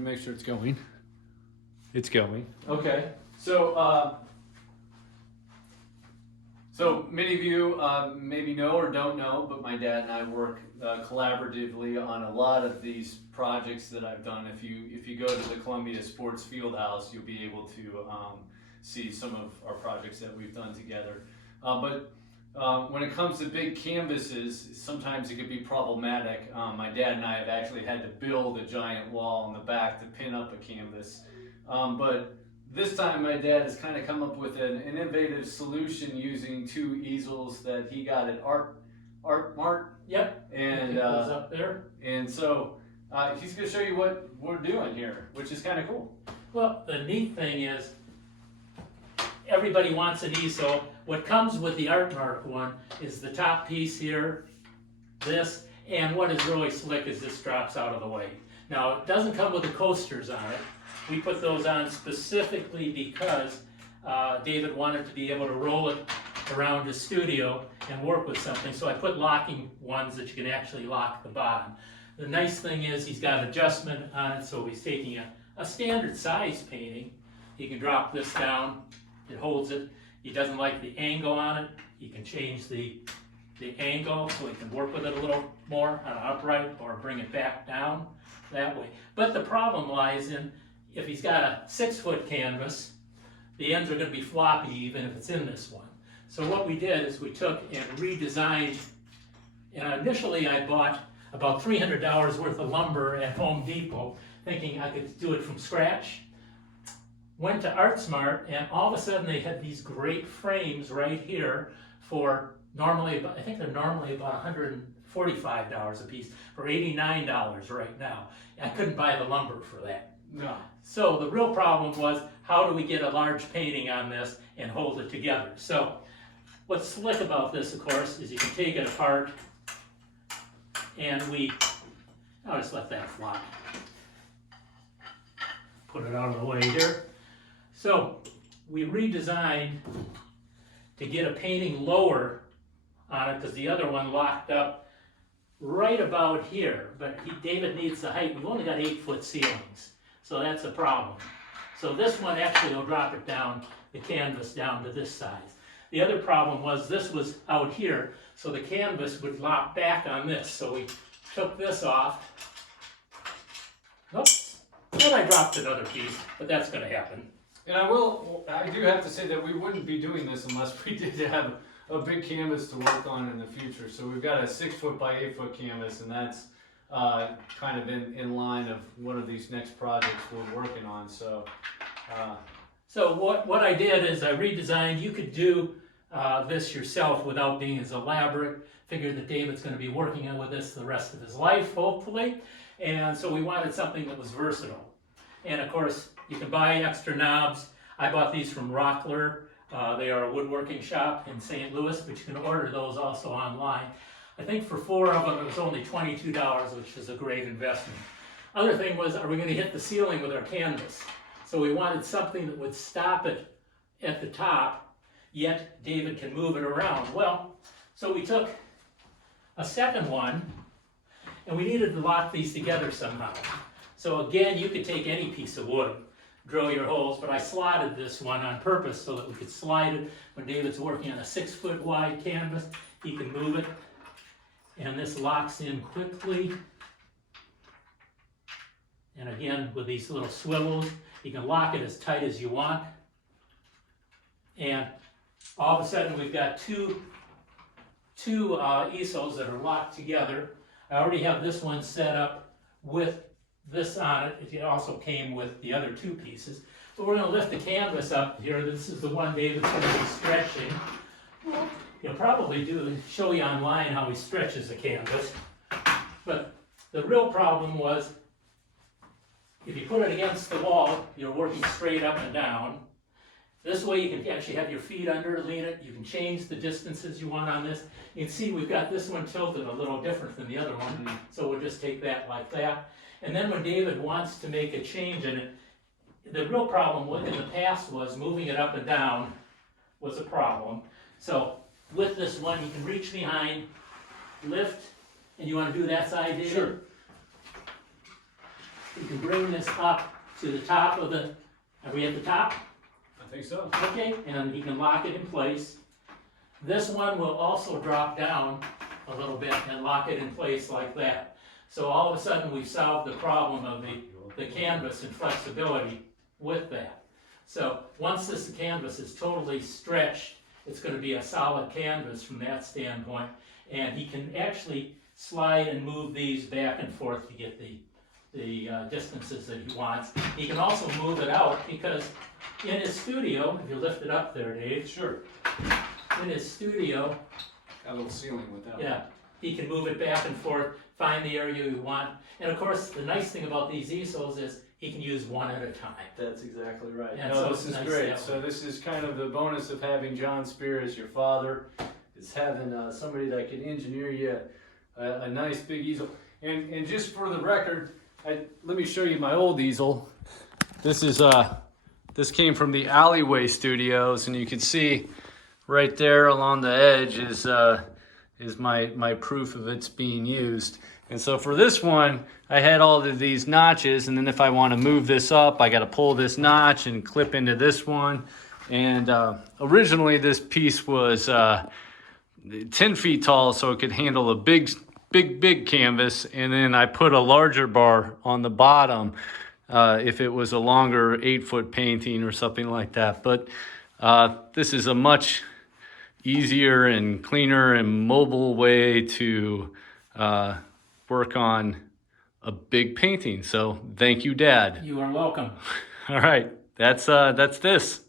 me make sure it's going. It's going. Okay. So many of you maybe know or don't know, but my dad and I work collaboratively on a lot of these projects that I've done. If you go to the Columbia Sports Fieldhouse, you'll be able to see some of our projects that we've done together. But when it comes to big canvases, sometimes it can be problematic. My dad and I have actually had to build a giant wall in the back to pin up a canvas. But this time my dad has kind of come up with an innovative solution using 2 easels that he got at Art Mart. Yep. And up there. And so he's going to show you what we're doing here, which is kind of cool. Well, the neat thing is everybody wants an easel. What comes with the Art Mark one is the top piece here, this, and what is really slick is this drops out of the way. Now, it doesn't come with the coasters on it. We put those on specifically because David wanted to be able to roll it around his studio and work with something. So I put locking ones that you can actually lock the bottom. The nice thing is he's got adjustment on it, so he's taking a standard size painting. He can drop this down, it holds it. He doesn't like the angle on it. He can change the angle so he can work with it a little more on an upright or bring it back down that way. But the problem lies in if he's got a 6-foot canvas, the ends are going to be floppy even if it's in this one. So what we did is we took and redesigned, and initially I bought about $300 worth of lumber at Home Depot, thinking I could do it from scratch. Went to ArtSmart, and all of a sudden they had these great frames right here for normally, I think they're normally about $145 a piece, for $89 right now. I couldn't buy the lumber for that. No. So the real problem was, how do we get a large painting on this and hold it together? So what's slick about this, of course, is you can take it apart, and I'll just let that fly. Put it out of the way here. So we redesigned to get a painting lower on it because the other one locked up right about here. But David needs the height. We've only got 8-foot ceilings, so that's a problem. So this one actually will drop it down, the canvas down to this size. The other problem was this was out here, so the canvas would lock back on this. So we took this off. Oops. And I dropped another piece, but that's going to happen. And I do have to say that we wouldn't be doing this unless we did have a big canvas to work on in the future. So we've got a 6-foot by 8-foot canvas, and that's kind of in line of one of these next projects we're working on. So what I did is I redesigned. You could do this yourself without being as elaborate. Figured that David's going to be working with this the rest of his life, hopefully. And so we wanted something that was versatile. And of course, you can buy extra knobs. I bought these from Rockler. They are a woodworking shop in St. Louis, but you can order those also online. I think for 4 of them, it was only $22, which is a great investment. Other thing was, are we going to hit the ceiling with our canvas? So we wanted something that would stop it at the top, yet David can move it around. Well, so we took a second one, and we needed to lock these together somehow. So again, you could take any piece of wood, drill your holes, but I slotted this one on purpose so that we could slide it. When David's working on a 6-foot wide canvas, he can move it, and this locks in quickly. And again, with these little swivels, you can lock it as tight as you want. And all of a sudden, we've got two easels that are locked together. I already have this one set up with this on it. It also came with the other 2 pieces. But we're going to lift the canvas up here. This is the one David's going to be stretching. He'll probably show you online how he stretches the canvas. But the real problem was, if you put it against the wall, you're working straight up and down. This way you can actually have your feet under, lean it. You can change the distances you want on this. You can see we've got this one tilted a little different than the other one. Mm-hmm. So we'll just take that like that. And then when David wants to make a change in it, the real problem in the past was moving it up and down was a problem. So with this one, you can reach behind, lift, and you want to do that side, David? Sure. you can bring this up to the top of the, are we at the top? I think so. Okay, and you can lock it in place. This one will also drop down a little bit and lock it in place like that. So all of a sudden, we've solved the problem of the canvas and flexibility with that. So once this canvas is totally stretched, it's going to be a solid canvas from that standpoint. And he can actually slide and move these back and forth to get the distances that he wants. He can also move it out because in his studio, if you lift it up there, Dave. Sure. In his studio, Got a little ceiling with that one. yeah, he can move it back and forth, find the area you want. And of course, the nice thing about these easels is he can use one at a time. That's exactly right. And No, so this it's is nice great. that So way. this is kind of the bonus of having John Spear as your father, is having somebody that can engineer you a nice big easel. And just for the record, let me show you my old easel. This is this came from the Alleyway Studios, and you can see right there along the edge is my proof of it's being used. And so for this one, I had all of these notches, and then if I want to move this up, I got to pull this notch and clip into this one. And originally this piece was 10 feet tall, so it could handle a big canvas, and then I put a larger bar on the bottom if it was a longer 8-foot painting or something like that. But this is a much easier and cleaner and mobile way to work on a big painting. So thank you, Dad. You are welcome. All right, that's this.